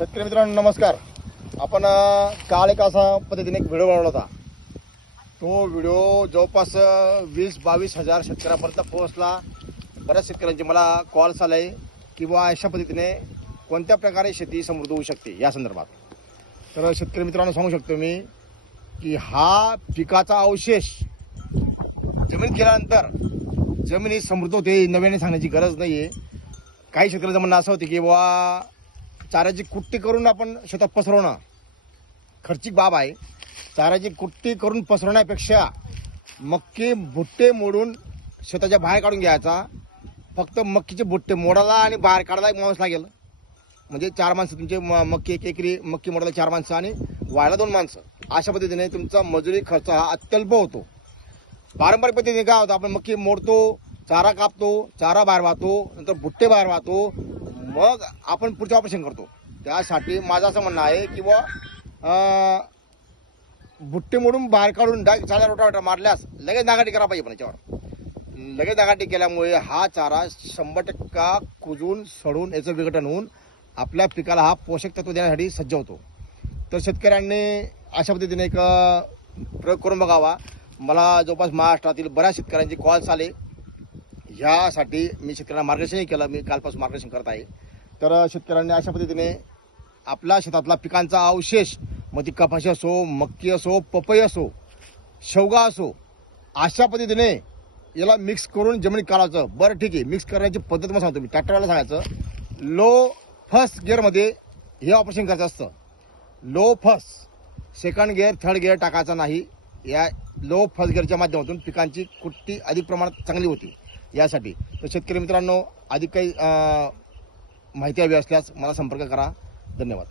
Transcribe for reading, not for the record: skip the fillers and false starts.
शेतकरी मित्रांनो नमस्कार. आपण काल एक असा पद्धतीने एक व्हिडिओ बनवला होता. तो व्हिडिओ जवळपास 20-22 हजार शेतकऱ्यांपर्यंत पोहोचला. बऱ्याच शेतकऱ्यांचे मला कॉल्स आले की बुवा अशा पद्धतीने कोणत्या प्रकारे शेती समृद्ध होऊ शकते या संदर्भात. तर शेतकरी मित्रांनो सांगू शकतो मी की हा पिकाचा अवशेष जमिनीत गेल्यानंतर जमीन ही समृद्ध होते, नव्याने सांगण्याची गरज नाही आहे. काही शेतकऱ्यांचं म्हणणं असं होतं की बुवा चाऱ्याची कुट्टी करून आपण शेतात पसरवणं खर्चिक बाब आहे. चाऱ्याची कुट्टी करून पसरवण्यापेक्षा मक्की बुट्टे मोडून शेताच्या बाहेर काढून घ्यायचा. फक्त मक्कीचे बुट्टे मोडायला आणि बाहेर काढायला एक माणूस लागेल. म्हणजे 4 माणसं तुमचे मक्की एक एकरी मक्की मोडायला 4 माणसं आणि वाळायला 2 माणसं. अशा पद्धतीने तुमचा मजुरी खर्च हा अत्यल्प होतो. पारंपरिक पद्धतीने काय होतं, आपण मक्की मोडतो, चारा कापतो, चारा बाहेर वाहतो, नंतर बुट्टे बाहेर वाहतो, मग आपण पुढचं ऑपरेशन करतो. त्यासाठी माझं असं म्हणणं आहे की बुवा बुट्टे मोडून बाहेर काढून डायरेक्ट चारा रोटावेटर मारल्यास लगेच नागाटी करा पाहिजे. पण याच्यावर लगेच नागाटी केल्यामुळे हा चारा 100% कुजून सडून याचं विघटन होऊन आपल्या पिकाला हा पोषक तत्व देण्यासाठी सज्ज होतो. तर शेतकऱ्यांनी अशा पद्धतीने एक प्रयोग करून बघावा. मला जवळपास महाराष्ट्रातील बऱ्याच शेतकऱ्यांचे कॉल्स आले. ह्यासाठी मी शेतकऱ्यांना मार्गदर्शनही केलं. मी कालपासून मार्गदर्शन करत आहे. तर शेतकऱ्यांनी अशा पद्धतीने आपल्या शेतातला पिकांचा अवशेष, मग ती कपाशी असो, मक्की असो, पपई असो, शेवगा असो, अशा पद्धतीने याला मिक्स करून जमिनीत काढायचं. बरं ठीक आहे, मिक्स करण्याची पद्धत मला सांगतो मी. ट्रॅक्टरवाला सांगायचं लो फर्स्ट गिअरमध्ये हे ऑपरेशन करायचं असतं. Low first, second gear, third gear टाकायचा नाही. या लो फर्स्ट गिअरच्या माध्यमातून पिकांची कुट्टी अधिक प्रमाणात चांगली होती. यासाठी तर शेतकरी मित्रांनो अधिक काही माहिती हवी असल्यास मला संपर्क करा. धन्यवाद.